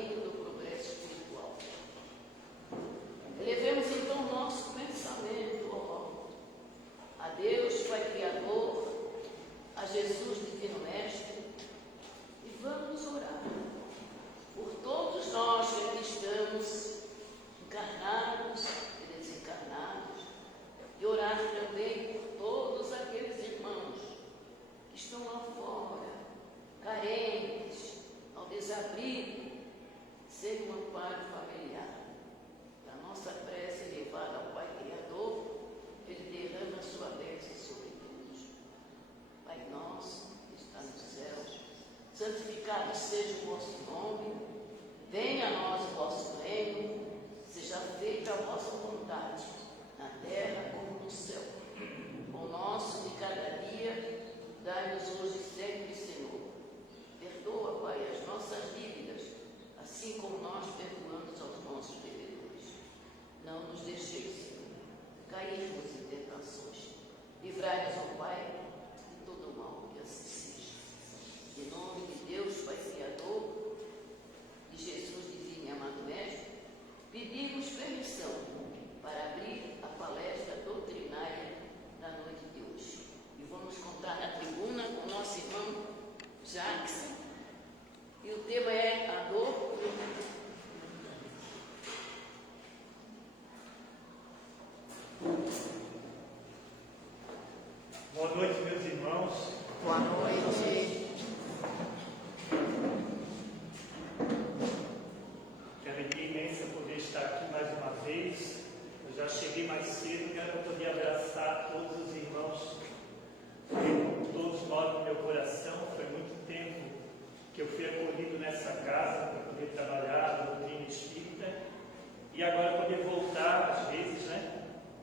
caminho do progresso espiritual. Elevemos então o nosso pensamento a Deus, Pai Criador, a Jesus, Divino Mestre, e vamos orar por todos nós que aqui estamos, encarnados e desencarnados, e orar também por todos aqueles irmãos que estão lá fora, carentes, ao desabrigo, sem um amparo familiar. A nossa prece elevada ao Pai Criador, Ele derrama a sua bênção sobre todos. Pai nosso, que está nos céus, santificado seja o vosso nome, venha a nós o vosso reino, seja feita a vossa vontade, na terra como no céu. O nosso de cada dia, dai-nos hoje sempre, Senhor. Perdoa, Pai, as nossas dívidas, assim como nós perdoamos aos nossos devedores. Não nos deixeis, Senhor, cairmos em tentações. Livrai-nos, ó Pai, de todo mal, que assim seja. Em nome de Deus, Pai Criador, de Jesus Divino e Amado Mestre, pedimos permissão para abrir a palestra doutrinária da noite de hoje. E vamos contar na tribuna com o nosso irmão Jackson. E o tema é a dor. Boa noite, meus irmãos. Boa noite. Que alegria imensa poder estar aqui mais uma vez. Eu já cheguei mais cedo, quero poder abraçar todos os irmãos. Todos moram no meu coração. Foi muito tempo que eu fui acolhido nessa casa para poder trabalhar na doutrina espírita. E agora poder voltar, às vezes,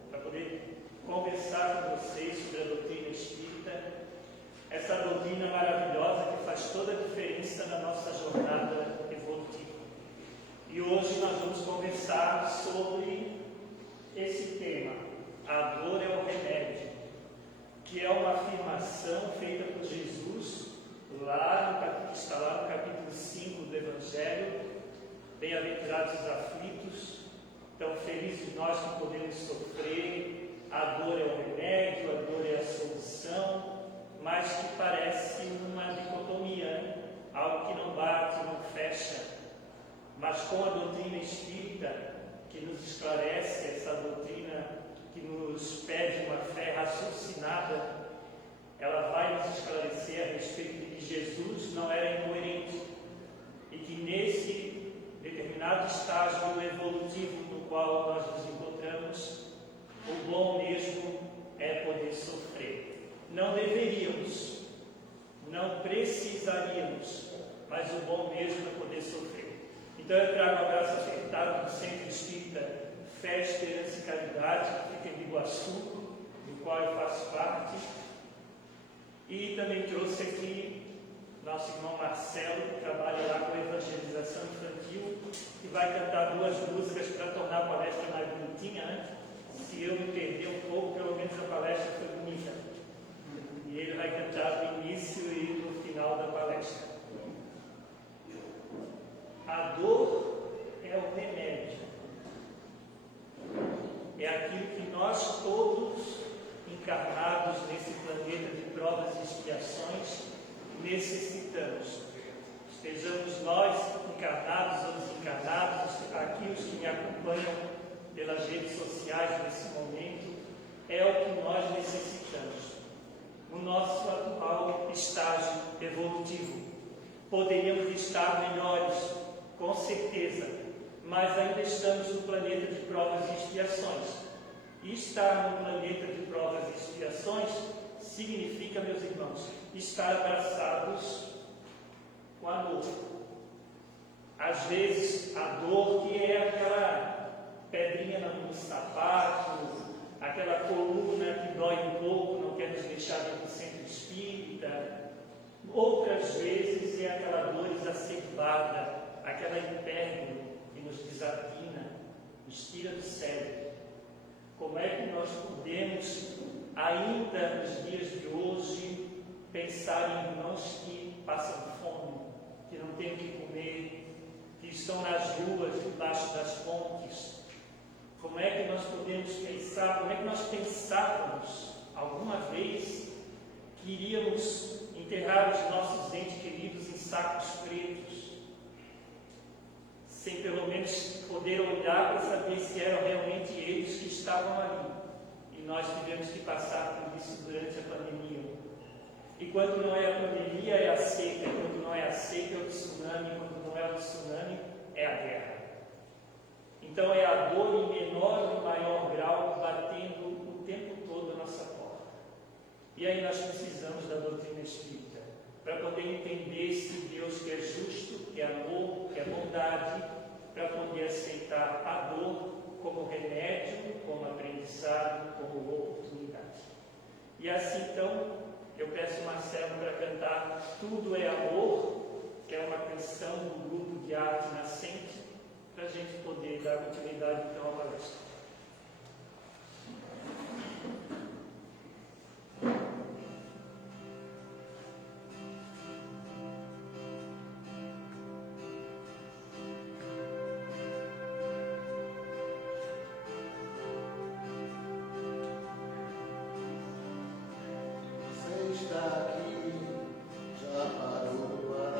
para poder conversar com vocês sobre a doutrina espírita, essa doutrina maravilhosa que faz toda a diferença na nossa jornada evolutiva. E hoje nós vamos conversar sobre esse tema, a dor é o remédio, que é uma afirmação feita por Jesus, está lá no capítulo 5 do Evangelho, bem-aventurados os aflitos, tão felizes nós que podemos sofrer. A dor é o remédio, a dor é a solução, mas que parece uma dicotomia, algo que não bate, não fecha. Mas com a doutrina espírita, que nos esclarece, essa doutrina que nos pede uma fé raciocinada, ela vai nos esclarecer a respeito de que Jesus não era incoerente e que nesse determinado estágio evolutivo no qual nós nos encontramos, o bom mesmo é poder sofrer. Não deveríamos, não precisaríamos, mas o bom mesmo é poder sofrer. Então eu trago o abraço acertado do Centro Espírita Fé, Esperança e Caridade, que fica em Iguaçu, do qual eu faço parte. E também trouxe aqui nosso irmão Marcelo, que trabalha lá com evangelização infantil, que vai cantar 2 músicas para tornar a palestra mais bonitinha, Se eu me perder um pouco, pelo menos a palestra foi bonita. E ele vai cantar no início e no final da palestra. A dor é o remédio. É aquilo que nós todos, encarnados nesse planeta de provas e expiações, necessitamos. Estejamos nós encarnados ou desencarnados, aqui os que me acompanham pelas redes sociais nesse momento, é o que nós necessitamos. No nosso atual estágio evolutivo, poderíamos estar melhores, com certeza, mas ainda estamos no planeta de provas e expiações. E estar no planeta de provas e expiações significa, meus irmãos, estar abraçados com a dor. Às vezes, a dor que é aquela pedrinha no sapato, aquela coluna que dói um pouco, não quer nos deixar dentro do centro espírita. Outras vezes é aquela dor exacerbada, aquela hipérbole que nos desatina, nos tira do sério. Como é que nós podemos, ainda nos dias de hoje, pensar em irmãos que passam fome, que não têm o que comer, que estão nas ruas, debaixo das pontes. Como é que nós podemos pensar, como é que nós pensávamos alguma vez que iríamos enterrar os nossos entes queridos em sacos pretos, sem pelo menos poder olhar para saber se eram realmente eles que estavam ali. E nós tivemos que passar por isso durante a pandemia. E quando não é a pandemia, é a seca. Quando não é a seca, é o tsunami. Quando não é o tsunami, é a guerra. Então é a dor em menor ou maior grau batendo o tempo todo a nossa porta. E aí nós precisamos da doutrina espírita para poder entender esse Deus que é justo, que é amor, que é bondade, para poder aceitar a dor como remédio, como aprendizado, como oportunidade. E assim então, eu peço Marcelo para cantar Tudo é Amor, que é uma canção do grupo de arte nascente, para a gente poder dar continuidade então à palestra. Está aqui, já parou para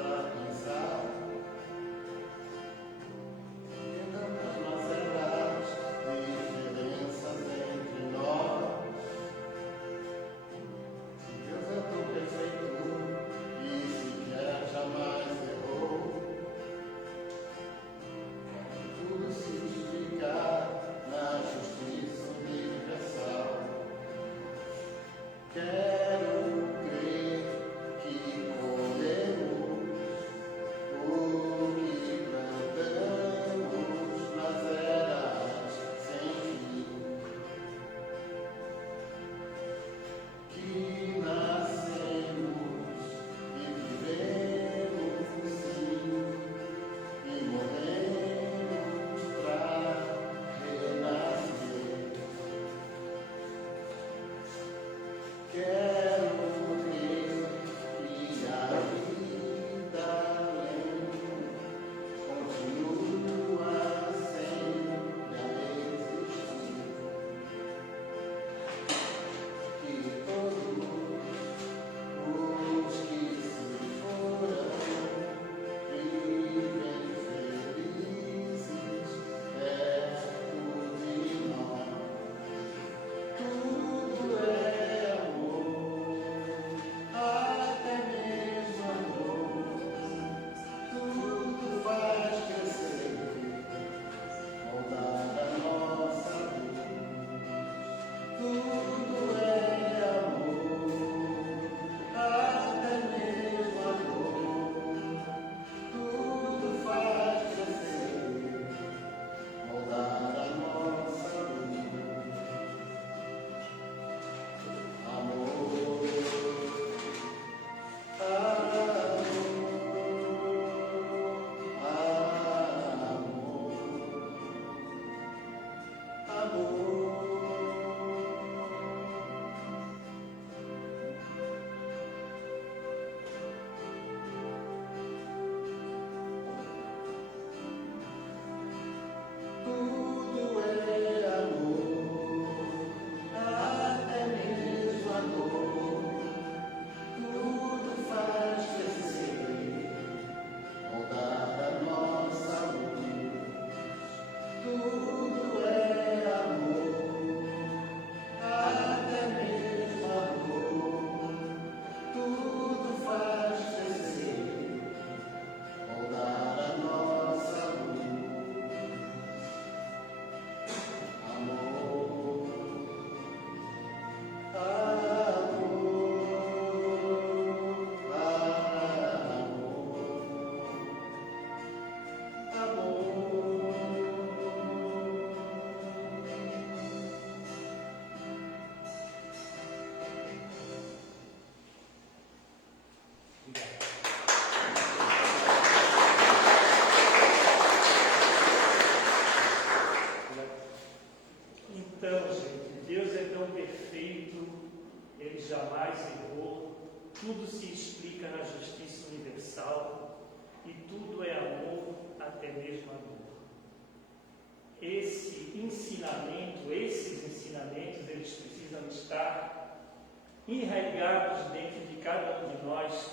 enraigados dentro de cada um de nós,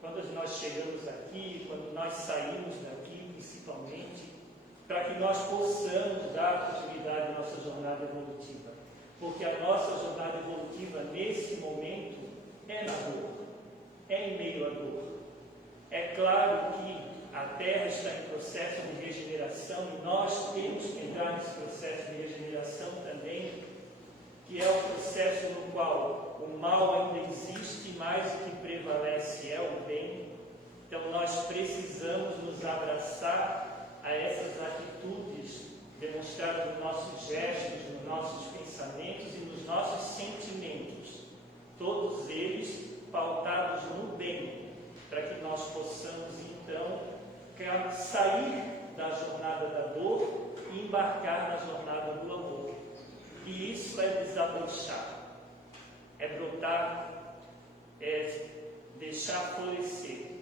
quando nós chegamos aqui, quando nós saímos daqui, principalmente, para que nós possamos dar continuidade à nossa jornada evolutiva. Porque a nossa jornada evolutiva, nesse momento, é na dor, é em meio à dor. É claro que a Terra está em processo de regeneração e nós temos que entrar nesse processo de regeneração também, que é o processo no qual o mal ainda existe, mas o que prevalece é o bem. Então nós precisamos nos abraçar a essas atitudes demonstradas nos nossos gestos, nos nossos pensamentos e nos nossos sentimentos, todos eles pautados no bem, para que nós possamos então sair da jornada da dor e embarcar na jornada do amor. E isso é desabrochar, é brotar, é deixar florescer.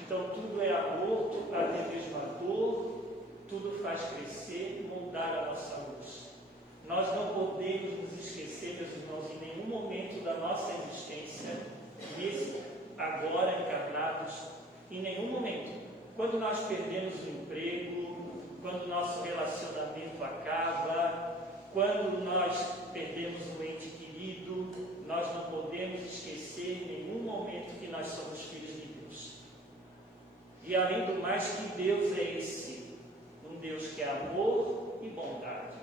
Então tudo é amor, tudo traz a mesma dor, tudo faz crescer e moldar a nossa luz. Nós não podemos nos esquecer, meus irmãos, em nenhum momento da nossa existência, agora encarnados, em nenhum momento. Quando nós perdemos o emprego, quando o nosso relacionamento acaba, quando nós perdemos um ente querido, nós não podemos esquecer em nenhum momento que nós somos filhos de Deus. E além do mais, que Deus é esse? Um Deus que é amor e bondade.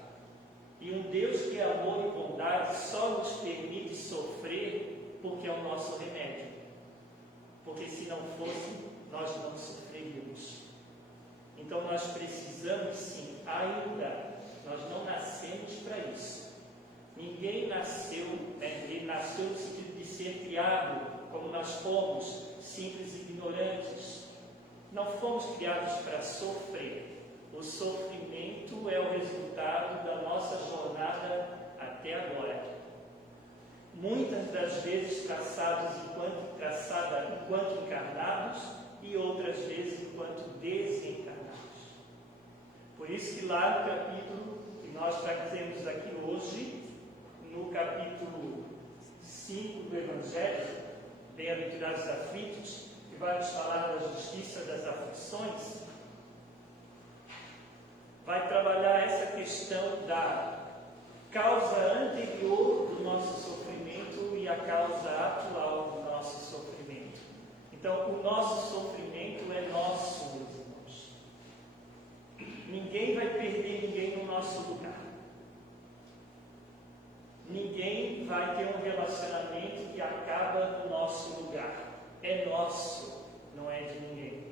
E um Deus que é amor e bondade só nos permite sofrer porque é o nosso remédio. Porque se não fosse, nós não sofreríamos. Então nós precisamos sim, ainda, nós não nascemos para isso. Ninguém nasceu, ele nasceu no sentido de ser criado como nós fomos, simples e ignorantes. Não fomos criados para sofrer. O sofrimento é o resultado da nossa jornada até agora. Muitas das vezes traçados enquanto encarnados e outras vezes enquanto desencarnados. Por isso que lá no capítulo que nós trazemos aqui hoje, no capítulo 5 do Evangelho, Bem-aventurados aflitos, que vai nos falar da justiça das aflições, vai trabalhar essa questão da causa anterior do nosso sofrimento e a causa atual do nosso sofrimento. Então, o nosso sofrimento é nosso, meus irmãos. Ninguém vai perder ninguém no nosso lugar. Ninguém vai ter um relacionamento que acaba no nosso lugar. É nosso, não é de ninguém.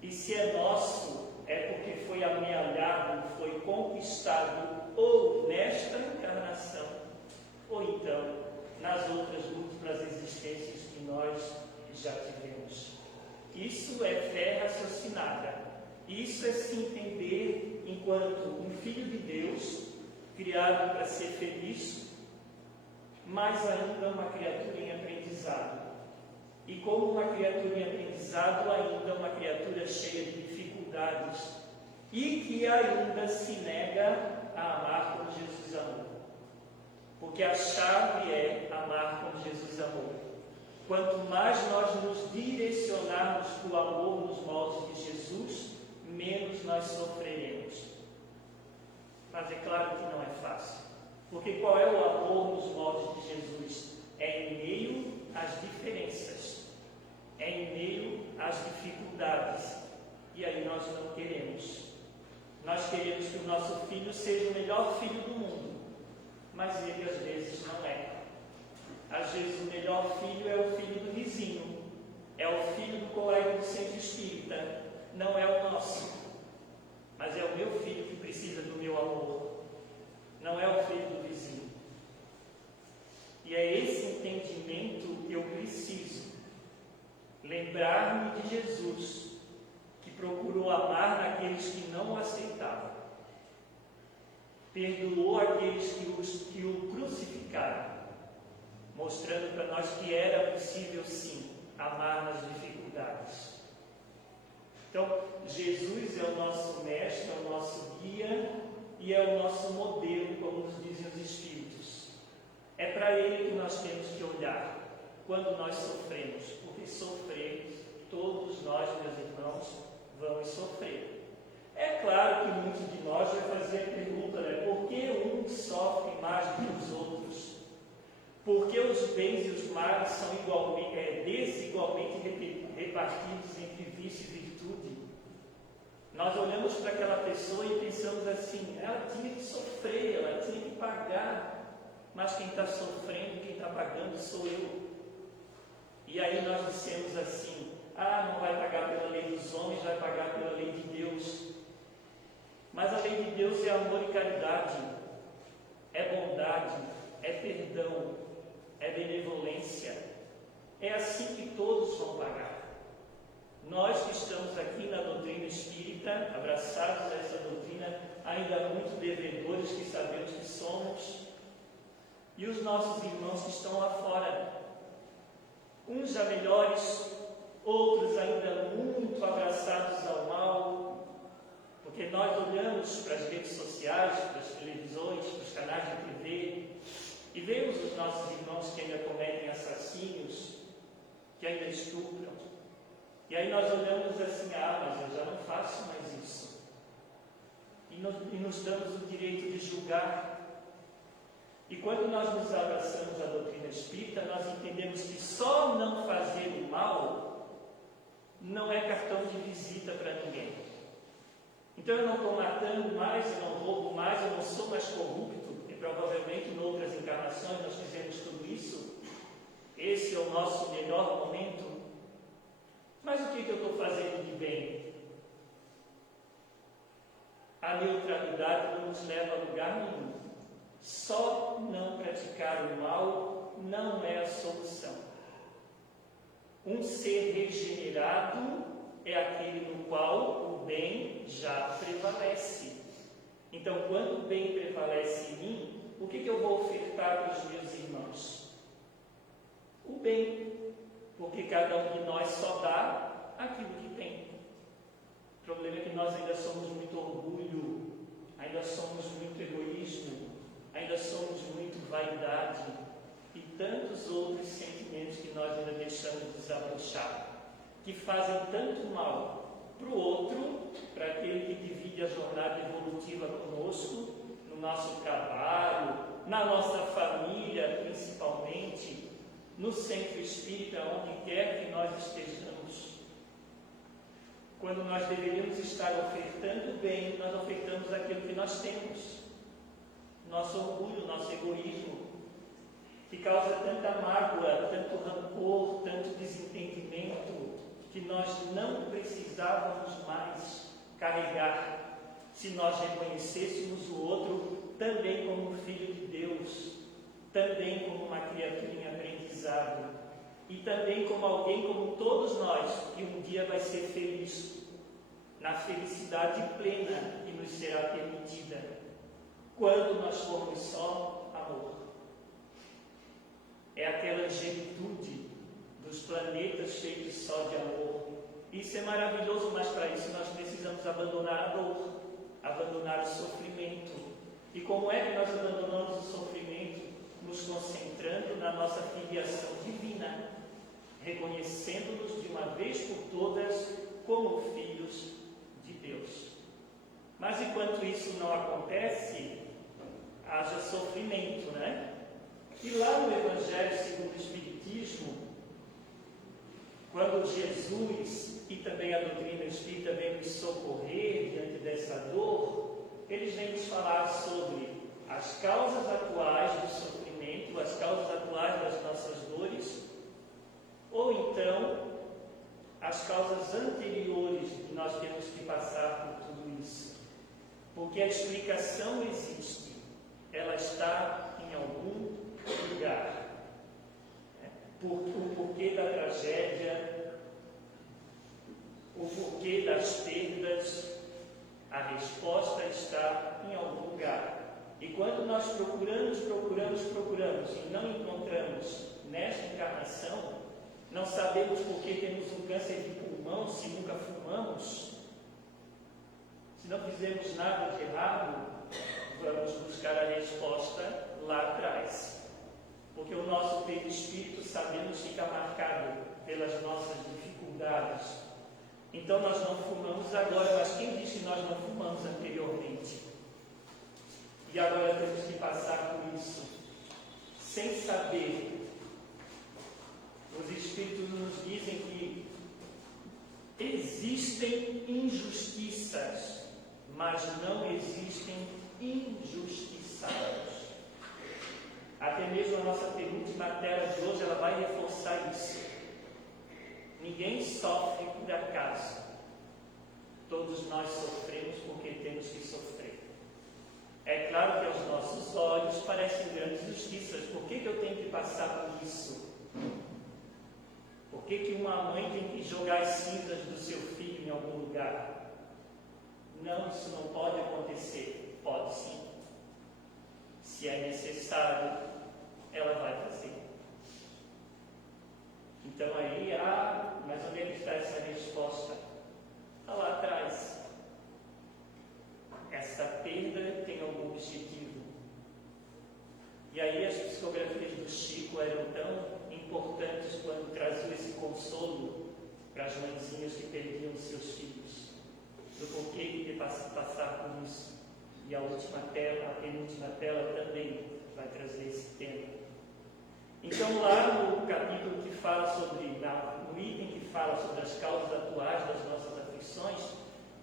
E se é nosso, é porque foi amealhado, foi conquistado ou nesta encarnação, ou então nas outras múltiplas existências que nós já tivemos. Isso é fé raciocinada. Isso é se entender enquanto um filho de Deus, criado para ser feliz, mas ainda uma criatura em aprendizado. E como uma criatura em aprendizado, ainda uma criatura cheia de dificuldades e que ainda se nega a amar como Jesus amou. Porque a chave é amar como Jesus amou. Quanto mais nós nos direcionarmos para o amor nos moldes de Jesus, menos nós sofreremos. Mas é claro que não é fácil. Porque qual é o amor nos moldes de Jesus? É em meio às diferenças. É em meio às dificuldades. E aí nós não queremos. Nós queremos que o nosso filho seja o melhor filho do mundo. Mas ele às vezes não é. Às vezes o melhor filho é o filho do vizinho. É o filho do colega do centro espírita. Não é o nosso. Mas é o meu filho que precisa do meu amor. Não é o filho do vizinho. E é esse entendimento que eu preciso. Lembrar-me de Jesus, que procurou amar naqueles que não o aceitavam. Perdoou aqueles que o crucificaram, mostrando para nós que era possível sim amar nas dificuldades. Então, Jesus é o nosso mestre, é o nosso guia e é o nosso modelo, como nos dizem os Espíritos. É para Ele que nós temos que olhar quando nós sofremos, porque sofrer, todos nós, meus irmãos, vamos sofrer. É claro que muitos de nós vai fazer a pergunta, né? Por que um sofre mais do que os outros? Por que os bens e os males são desigualmente repartidos entre vício e virtude? Nós olhamos para aquela pessoa e pensamos assim, ela tinha que sofrer, ela tinha que pagar, mas quem está sofrendo, quem está pagando sou eu. E aí nós dissemos assim, não vai pagar pela lei dos homens, vai pagar pela lei de Deus. Mas a lei de Deus é amor e caridade, é bondade, é perdão, é benevolência. É assim que todos vão pagar. Nós que estamos aqui na doutrina espírita, abraçados a essa doutrina, ainda muito devedores que sabemos que somos, e os nossos irmãos que estão lá fora, uns já melhores, outros ainda muito abraçados ao mal, porque nós olhamos para as redes sociais, para as televisões, para os canais de TV, e vemos os nossos irmãos que ainda cometem assassínios, que ainda estupram. E aí nós olhamos assim, mas eu já não faço mais isso. E nos damos o direito de julgar. E quando nós nos abraçamos à doutrina espírita, nós entendemos que só não fazer o mal não é cartão de visita para ninguém. Então eu não estou matando mais, eu não roubo mais, eu não sou mais corrupto, e provavelmente em outras encarnações nós fizemos tudo isso. Esse é o nosso melhor momento. Mas o que eu estou fazendo de bem? A neutralidade não nos leva a lugar nenhum. Só não praticar o mal não é a solução. Um ser regenerado é aquele no qual o bem já prevalece. Então, quando o bem prevalece em mim, o que eu vou ofertar para os meus irmãos? O bem. Porque cada um de nós só dá aquilo que tem. O problema é que nós ainda somos muito orgulho, ainda somos muito egoísmo, ainda somos muito vaidade e tantos outros sentimentos que nós ainda deixamos desabrochar, que fazem tanto mal para o outro, para aquele que divide a jornada evolutiva conosco, no nosso trabalho, na nossa família principalmente, no centro espírita, onde quer que nós estejamos. Quando nós deveríamos estar ofertando bem, nós ofertamos aquilo que nós temos. Nosso orgulho, nosso egoísmo, que causa tanta mágoa, tanto rancor, tanto desentendimento, que nós não precisávamos mais carregar, se nós reconhecêssemos o outro também como filho de Deus, também como uma criatura em aprendizado, e também como alguém como todos nós, que um dia vai ser feliz, na felicidade plena que nos será permitida, quando nós formos só amor. É aquela ingenuidade dos planetas feitos só de amor. Isso é maravilhoso, mas para isso nós precisamos abandonar a dor, abandonar o sofrimento. E como é que nós abandonamos o sofrimento? Nos concentrando na nossa filiação divina, reconhecendo-nos de uma vez por todas como filhos de Deus. Mas enquanto isso não acontece, haja sofrimento, né? E lá no Evangelho segundo o Espiritismo, quando Jesus e também a doutrina espírita vem nos socorrer diante dessa dor, eles vêm nos falar sobre as causas atuais do sofrimento, as causas atuais das nossas dores, ou então as causas anteriores que nós temos que passar por tudo isso. Porque a explicação existe, ela está em algum lugar. O porquê da tragédia, o porquê das perdas, a resposta está em algum lugar. E quando nós procuramos e não encontramos nesta encarnação, não sabemos por que temos um câncer de pulmão se nunca fumamos, se não fizemos nada de errado, vamos buscar a resposta lá atrás. Porque o nosso perispírito, sabemos, fica marcado pelas nossas dificuldades. Então nós não fumamos agora, mas quem disse que nós não fumamos anteriormente? E agora temos que passar por isso, sem saber. Os Espíritos nos dizem que existem injustiças, mas não existem injustiçados. Até mesmo a nossa penúltima tela de hoje, ela vai reforçar isso. Ninguém sofre por acaso. Todos nós sofremos porque temos que sofrer. É claro que aos nossos olhos parecem grandes justiças. Por que eu tenho que passar por isso? Por que uma mãe tem que jogar as cinzas do seu filho em algum lugar? Não, isso não pode acontecer. Pode sim. Se é necessário, ela vai fazer. Então aí, mas onde é que está essa resposta? Está lá atrás. Essa perda tem algum objetivo. E aí as psicografias do Chico eram tão importantes quando traziam esse consolo para as mãezinhas que perdiam seus filhos. Do porquê de passar por isso. E a última tela, a penúltima tela também vai trazer esse tema. Então lá no capítulo que fala sobre, no item que fala sobre as causas atuais das nossas aflições,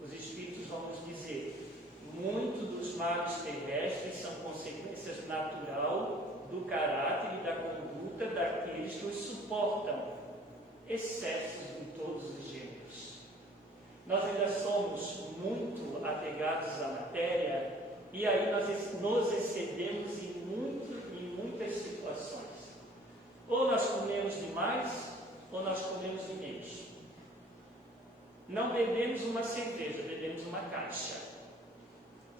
os Espíritos vão nos dizer: muitos dos males terrestres são consequências natural do caráter e da conduta daqueles que os suportam, excessos em todos os gêneros. Nós ainda somos muito apegados à matéria e aí nós nos excedemos em muitas situações. Ou nós comemos demais, ou nós comemos de menos. Não bebemos uma cerveja, bebemos uma caixa.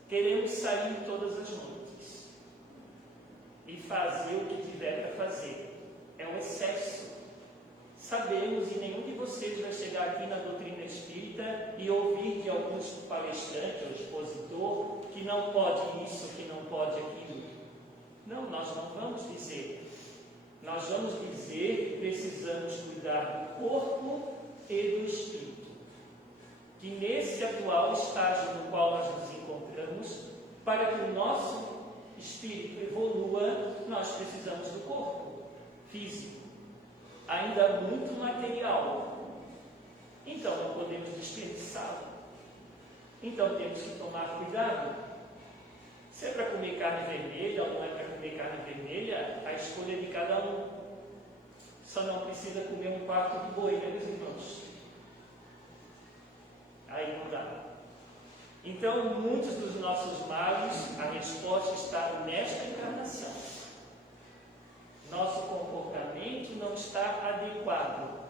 Queremos sair todas as noites e fazer o que tiver para fazer. É um excesso. Sabemos, e nenhum de vocês vai chegar aqui na doutrina espírita e ouvir de alguns palestrantes ou expositor que não pode isso, que não pode aquilo. Não, nós não vamos dizer. Nós vamos dizer que precisamos cuidar do corpo e do espírito. Que nesse atual estágio no qual nós nos encontramos, para que o nosso espírito evolua, nós precisamos do corpo físico. Ainda muito material. Então não podemos desperdiçá-lo. Então temos que tomar cuidado. Se é para comer carne vermelha ou não é para comer carne vermelha, a escolha é de cada um. Só não precisa comer um quarto de boi, né, meus irmãos? Aí não dá. Então, muitos dos nossos males, a resposta está nesta encarnação. Nosso comportamento não está adequado.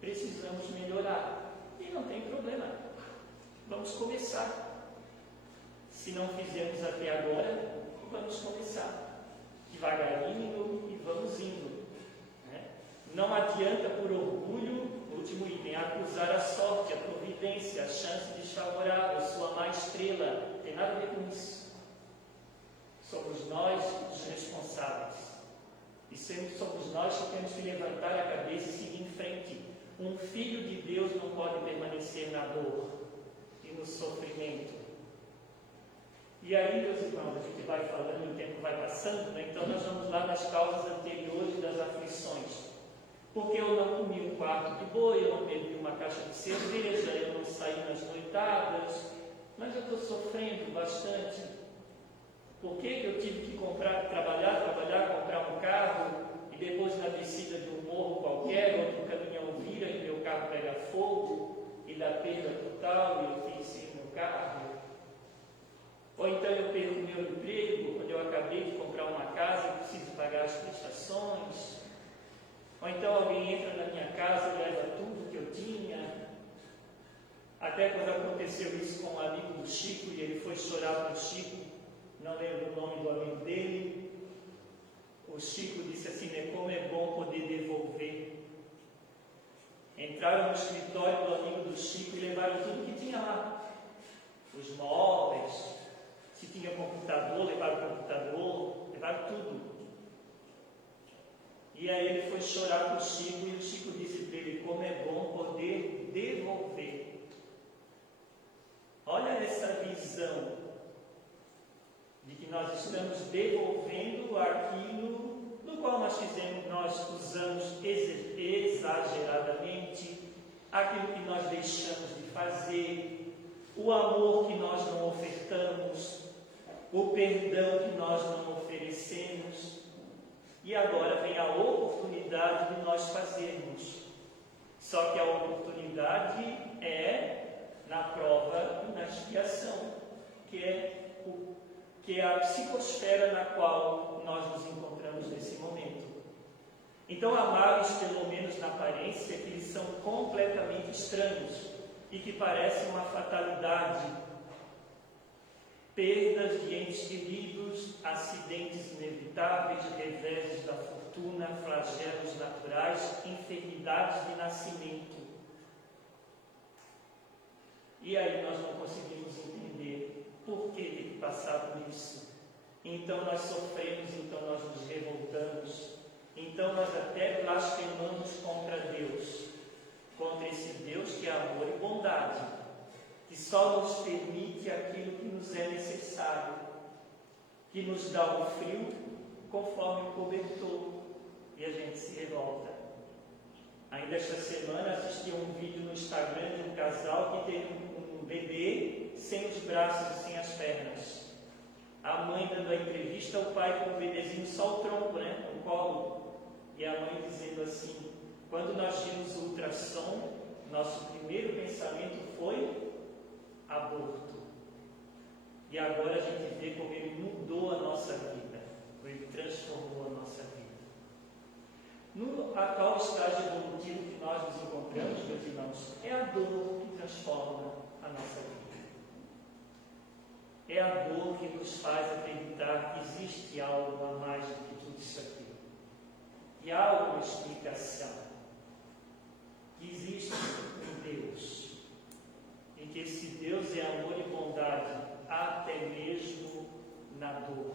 Precisamos melhorar. E não tem problema. Vamos começar. Se não fizemos até agora, vamos começar. Devagarinho e vamos indo. Né? Não adianta por orgulho, último item, acusar a sorte, a providência, a chance desfavorável, sua má estrela. Não tem nada a ver com isso. Somos nós os responsáveis. E sempre somos nós que temos que levantar a cabeça e seguir em frente. Um filho de Deus não pode permanecer na dor e no sofrimento. E aí, meus irmãos, a gente vai falando e o tempo vai passando, né? Então nós vamos lá nas causas anteriores das aflições. Porque eu não comi um quarto de boi, eu não bebi uma caixa de cerveja, eu não saí nas noitadas, mas eu estou sofrendo bastante. Por que eu tive que trabalhar, comprar um carro, e depois na descida de um morro qualquer, onde o caminhão vira e meu carro pega fogo, e dá perda total, e eu fico sem meu carro? Ou então eu perco o meu emprego, quando eu acabei de comprar uma casa e preciso pagar as prestações? Ou então alguém entra na minha casa e leva tudo que eu tinha? Até quando aconteceu isso com um amigo do Chico, e ele foi chorar para o Chico, não lembro o nome do amigo dele, o Chico disse assim, né, como é bom poder devolver. Entraram no escritório do amigo do Chico e levaram tudo que tinha lá. Os móveis, se tinha computador, levaram o computador, levaram tudo. E aí ele foi chorar com o Chico e o Chico disse para ele: como é bom poder devolver. Olha essa visão de que nós estamos devolvendo aquilo no qual nós usamos exageradamente, aquilo que nós deixamos de fazer, o amor que nós não ofertamos, o perdão que nós não oferecemos. E agora vem a oportunidade de nós fazermos. Só que a oportunidade é na prova e na expiação, que é a psicosfera na qual nós nos encontramos nesse momento. Então, amados, pelo menos na aparência, que eles são completamente estranhos e que parecem uma fatalidade. Perdas de entes queridos, acidentes inevitáveis, reveses da fortuna, flagelos naturais, enfermidades de nascimento. E aí nós não conseguimos entender por que tem que passar por isso. Então nós sofremos, então nós nos revoltamos, então nós até blasfemamos contra Deus, contra esse Deus que é amor e bondade, que só nos permite aquilo que nos é necessário, que nos dá o frio conforme o cobertor, e a gente se revolta. Ainda esta semana assisti a um vídeo no Instagram de um casal que teve um bebê sem os braços e sem as pernas. A mãe dando a entrevista, o pai com o bebezinho só o tronco, no colo. E a mãe dizendo assim: quando nós vimos o ultrassom, nosso primeiro pensamento foi aborto. E agora a gente vê como ele mudou a nossa vida, ele transformou a nossa vida. No atual estágio evolutivo que nós nos encontramos, meus irmãos, é a dor que transforma a nossa vida. É a dor que nos faz acreditar que existe algo a mais do que tudo isso aqui. E há alguma explicação. Que existe um Deus. E que esse Deus é amor e bondade, até mesmo na dor.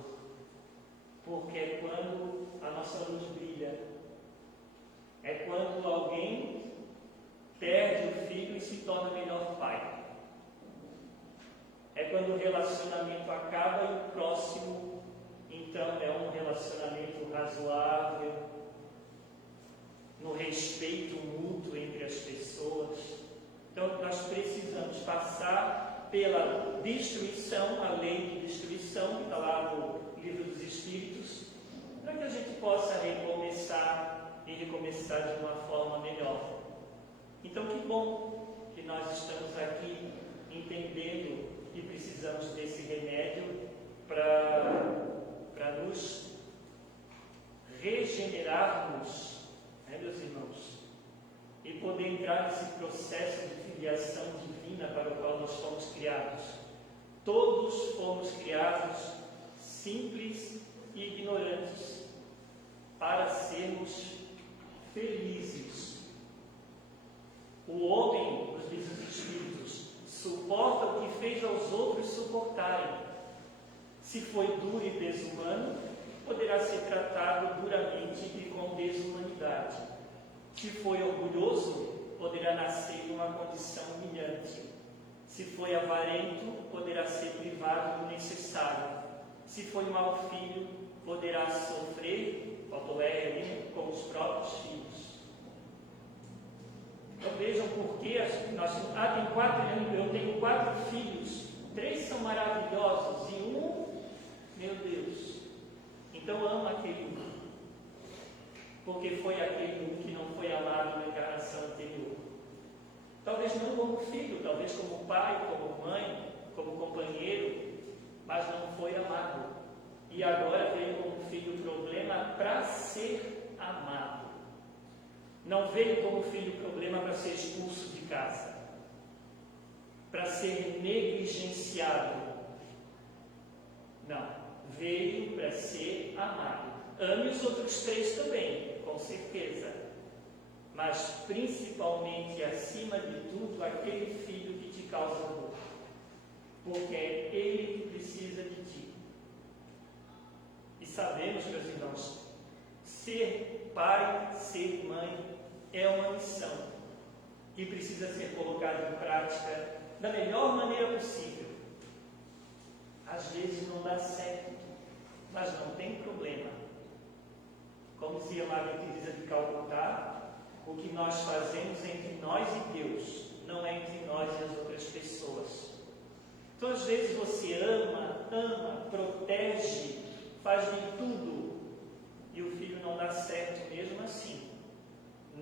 Porque é quando a nossa luz brilha. É quando alguém perde o filho e se torna melhor pai. É quando o relacionamento acaba e o próximo, então, é um relacionamento razoável, no respeito mútuo entre as pessoas. Então, nós precisamos passar pela destruição, a lei de destruição, que está lá no Livro dos Espíritos, para que a gente possa recomeçar e recomeçar de uma forma melhor. Então, que bom que nós estamos aqui entendendo que precisamos desse remédio para nos regenerarmos, meus irmãos, e poder entrar nesse processo de filiação divina para o qual nós fomos criados. Todos fomos criados simples e ignorantes para sermos felizes. O homem, nos diz os Espíritos, suporta o que fez aos outros suportarem. Se foi duro e desumano, poderá ser tratado duramente e com desumanidade. Se foi orgulhoso, poderá nascer em uma condição humilhante. Se foi avarento, poderá ser privado do necessário. Se foi mau filho, poderá sofrer, com os próprios filhos. Então vejam porque eu tenho 4 filhos, 3 são maravilhosos e um, meu Deus. Então ama aquele um, porque foi aquele um que não foi amado na encarnação anterior. Talvez não como filho, talvez como pai, como mãe, como companheiro, mas não foi amado. E agora veio como filho problema para ser amado. Não veio como filho problema para ser expulso de casa, para ser negligenciado. Não, veio para ser amado. Ame os outros 3 também, com certeza. Mas principalmente, acima de tudo, aquele filho que te causa dor. Porque é ele que precisa de ti. E sabemos, meus irmãos, ser pai, ser mãe, é uma missão que precisa ser colocada em prática da melhor maneira possível. Às vezes não dá certo, mas não tem problema. Como dizia Maria Teresa de Calcutá, o que nós fazemos entre nós e Deus não é entre nós e as outras pessoas. Então, às vezes você ama, protege, faz de tudo e o filho não dá certo mesmo assim.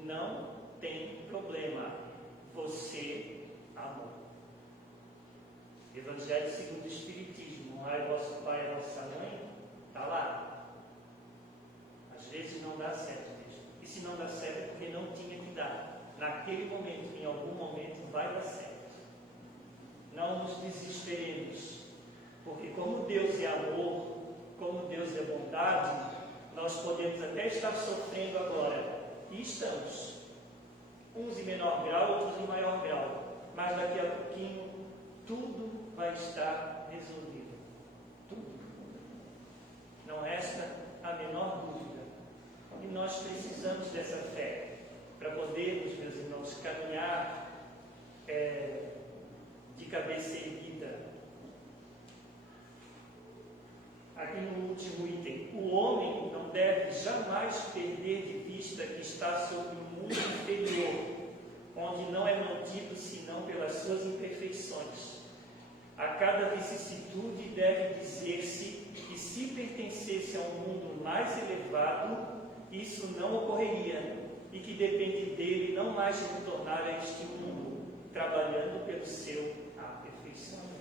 Não tem problema. Você amou. Evangelho segundo o Espiritismo. Honrai vosso pai e a vossa mãe. Está lá. Às vezes não dá certo mesmo. E se não dá certo é porque não tinha que dar. Naquele momento, em algum momento, vai dar certo. Não nos desesperemos. Porque como Deus é amor, como Deus é bondade, nós podemos até estar sofrendo agora. E estamos. Uns em menor grau, outros em maior grau. Mas daqui a pouquinho, tudo vai estar resolvido. Tudo. Não resta a menor dúvida. E nós precisamos dessa fé para podermos, meus irmãos, caminhar de cabeça erguida. Aqui no último item, o homem não deve jamais perder de vista que está sobre um mundo inferior, onde não é mantido senão pelas suas imperfeições. A cada vicissitude deve dizer-se que se pertencesse a um mundo mais elevado, isso não ocorreria, e que depende dele não mais retornar a este mundo, trabalhando pelo seu aperfeiçoamento.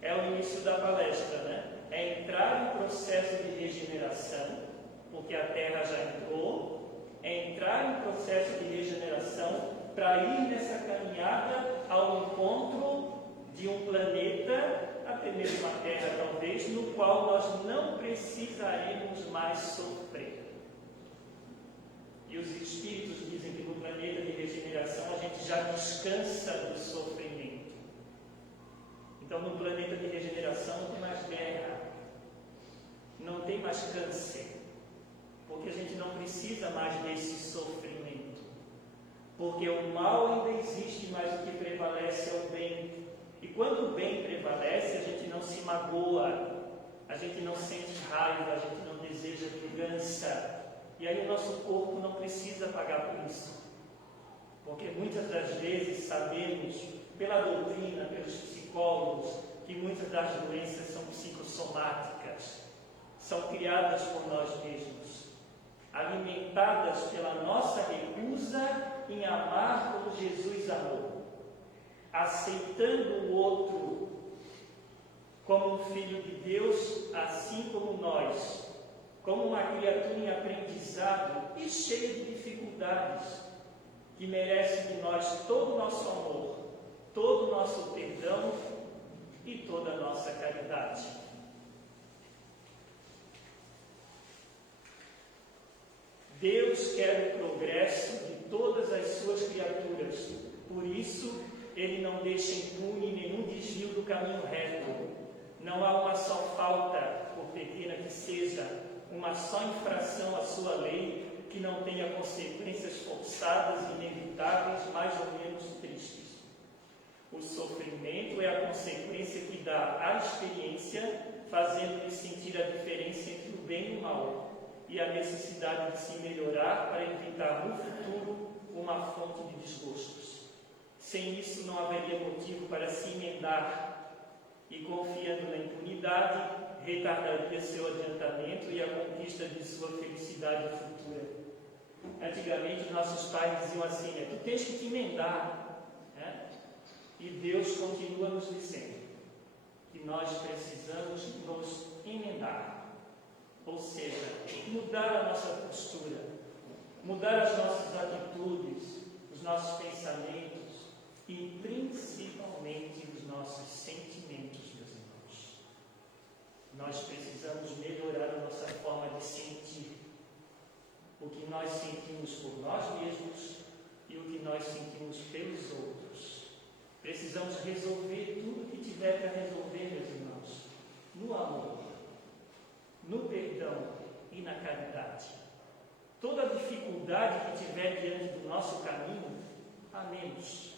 É o início da palestra, né? É entrar em processo de regeneração, porque a Terra já entrou, é entrar em processo de regeneração para ir nessa caminhada ao encontro de um planeta, até mesmo a Terra talvez, no qual nós não precisaremos mais sofrer. E os Espíritos dizem que no planeta de regeneração a gente já descansa do sofrimento. Então no planeta de regeneração não tem mais guerra, não tem mais câncer, porque a gente não precisa mais desse sofrimento. Porque o mal ainda existe, mas o que prevalece é o bem. E quando o bem prevalece, a gente não se magoa, a gente não sente raiva, a gente não deseja vingança. E aí o nosso corpo não precisa pagar por isso. Porque muitas das vezes sabemos, pela doutrina, pelos psicólogos, que muitas das doenças são psicossomáticas, são criadas por nós mesmos, alimentadas pela nossa recusa em amar como Jesus amou, aceitando o outro como um filho de Deus, assim como nós, como uma criatura em aprendizado e cheia de dificuldades, que merece de nós todo o nosso amor, todo o nosso perdão e toda a nossa caridade. Deus quer o progresso de todas as suas criaturas, por isso Ele não deixa impune nenhum desvio do caminho reto. Não há uma só falta, por pequena que seja, uma só infração à sua lei que não tenha consequências forçadas e inevitáveis, mais ou menos tristes. O sofrimento é a consequência que dá à experiência, fazendo-lhe sentir a diferença entre o bem e o mal, e a necessidade de se melhorar para evitar no futuro uma fonte de desgostos. Sem isso não haveria motivo para se emendar, e confiando na impunidade, retardaria seu adiantamento e a conquista de sua felicidade futura. Antigamente, os nossos pais diziam assim, tu tens que te emendar. Né? E Deus continua nos dizendo que nós precisamos nos emendar. Ou seja, mudar a nossa postura, mudar as nossas atitudes, os nossos pensamentos e principalmente os nossos sentimentos, meus irmãos. Nós precisamos melhorar a nossa forma de sentir. O que nós sentimos por nós mesmos e o que nós sentimos pelos outros. Precisamos resolver tudo o que tiver para resolver, meus irmãos, no amor, no perdão e na caridade. Todas dificuldade que tiver diante do nosso caminho, amemos.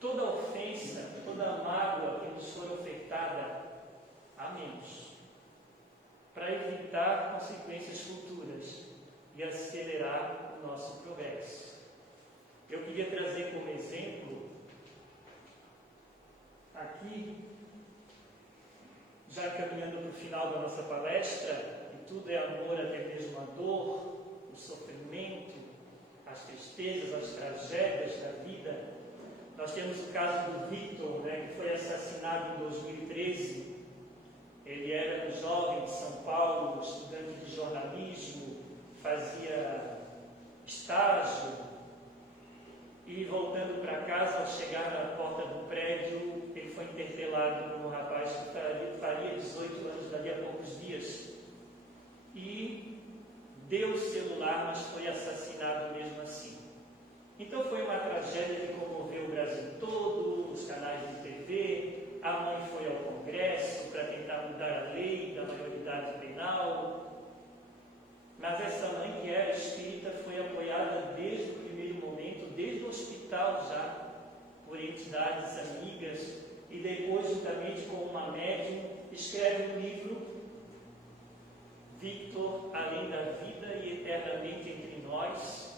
Toda ofensa, toda mágoa que nos for ofertada, amemos. Para evitar consequências futuras e acelerar o nosso progresso. Eu queria trazer como exemplo, aqui, já caminhando para o final da nossa palestra, e tudo é amor, até mesmo a dor, o sofrimento, as tristezas, as tragédias da vida. Nós temos o caso do Victor, que foi assassinado em 2013. Ele era um jovem de São Paulo, estudante de jornalismo, fazia estágio e, voltando para casa, ao chegar na porta do prédio, ele foi interpelado por um rapaz que faria 18 anos dali a poucos dias. E deu o celular, mas foi assassinado mesmo assim. Então foi uma tragédia que comoveu o Brasil todo, os canais de TV. A mãe foi ao Congresso para tentar mudar a lei da maioridade penal. Mas essa mãe, que era espírita, foi apoiada desde o primeiro momento, desde o hospital já, por entidades amigas, e depois, juntamente com uma médium, escreve um livro, Victor, Além da Vida e Eternamente Entre Nós.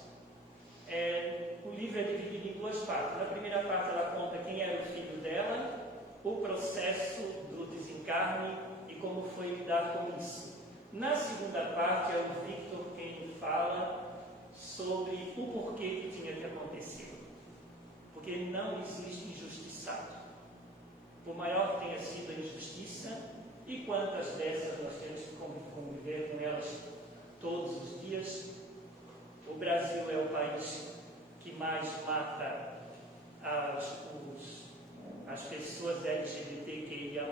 O livro é dividido em duas partes. Na primeira parte ela conta quem era o filho dela, o processo do desencarne e como foi lidar com isso. Na segunda parte é o Victor quem fala sobre o porquê que tinha que acontecer. Porque não existe injustiçado. Por maior que tenha sido a injustiça, e quantas dessas nós temos que conviver com elas todos os dias. O Brasil é o país que mais mata as pessoas LGBTQIA+,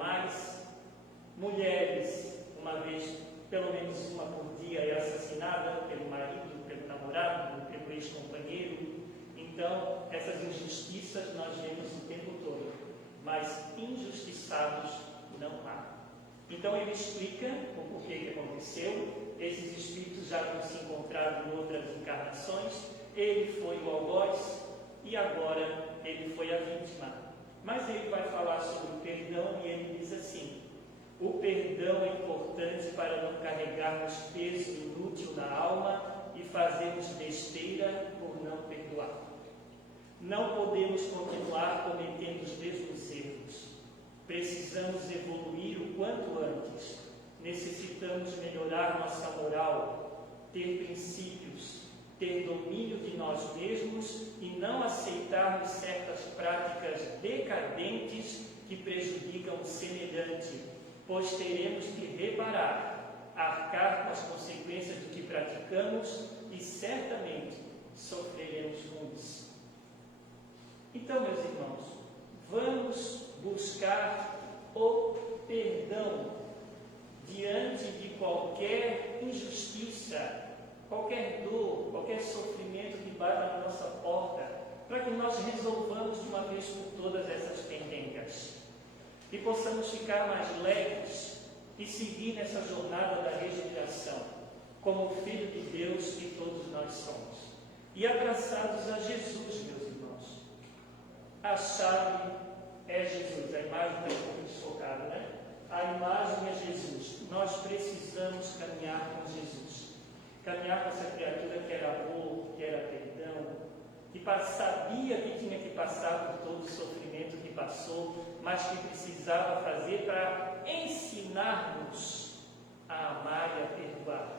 mulheres, uma vez, pelo menos uma por dia, é assassinada pelo marido, pelo namorado, pelo ex-companheiro. Então, essas injustiças nós vemos o tempo todo, mas injustiçados não há. Então ele explica o porquê que aconteceu. Esses espíritos já tinham se encontrado em outras encarnações. Ele foi o algoz e agora ele foi a vítima. Mas ele vai falar sobre o perdão e ele diz assim: o perdão é importante para não carregarmos peso inútil na alma e fazermos besteira por não perdoar. Não podemos continuar cometendo os mesmos erros. Precisamos evoluir o quanto antes. Necessitamos melhorar nossa moral, ter princípios, ter domínio de nós mesmos e não aceitarmos certas práticas decadentes que prejudicam o semelhante, pois teremos que reparar, arcar com as consequências do que praticamos e certamente sofreremos com isso. Então, meus irmãos, vamos buscar o perdão diante de qualquer injustiça, qualquer dor, qualquer sofrimento que bata na nossa porta, para que nós resolvamos de uma vez por todas essas pendências e possamos ficar mais leves e seguir nessa jornada da regeneração, como Filho de Deus que todos nós somos, e abraçados a Jesus, meus irmãos. A chave é Jesus, a imagem está um pouco desfocada, né? A imagem é Jesus. Nós precisamos caminhar com Jesus. Caminhar com essa criatura que era amor, que era perdão, que sabia que tinha que passar por todo o sofrimento que passou, mas que precisava fazer para ensinar-nos a amar e a perdoar.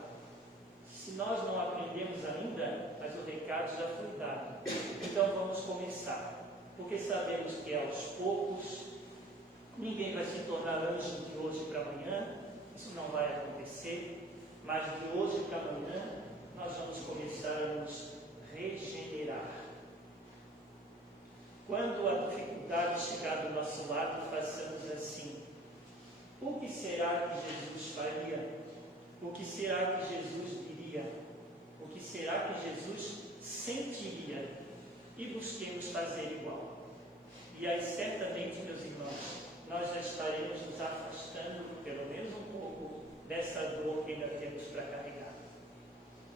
Se nós não aprendemos ainda, mas o recado já foi dado. Então vamos começar, porque sabemos que aos poucos, ninguém vai se tornar anjo de hoje para amanhã, isso não vai acontecer, mas de hoje para amanhã nós vamos começar a nos regenerar. Quando a dificuldade chegar do nosso lado, façamos assim: o que será que Jesus faria? O que será que Jesus diria? O que será que Jesus sentiria? E busquemos fazer igual. E aí, certamente, meus irmãos, nós já estaremos nos afastando, pelo menos um pouco, dessa dor que ainda temos para carregar.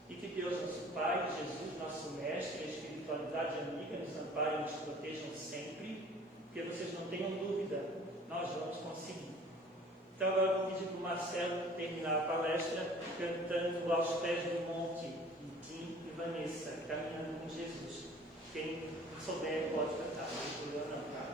E que Deus, nosso Pai, Jesus, nosso Mestre, a espiritualidade amiga, nos amparem e nos protejam sempre, porque vocês não tenham dúvida, nós vamos conseguir. Então agora eu vou pedir para o Marcelo terminar a palestra cantando Aos Pés do Monte, de Tim e Vanessa, Caminhando com Jesus. Quem souber pode cantar, não.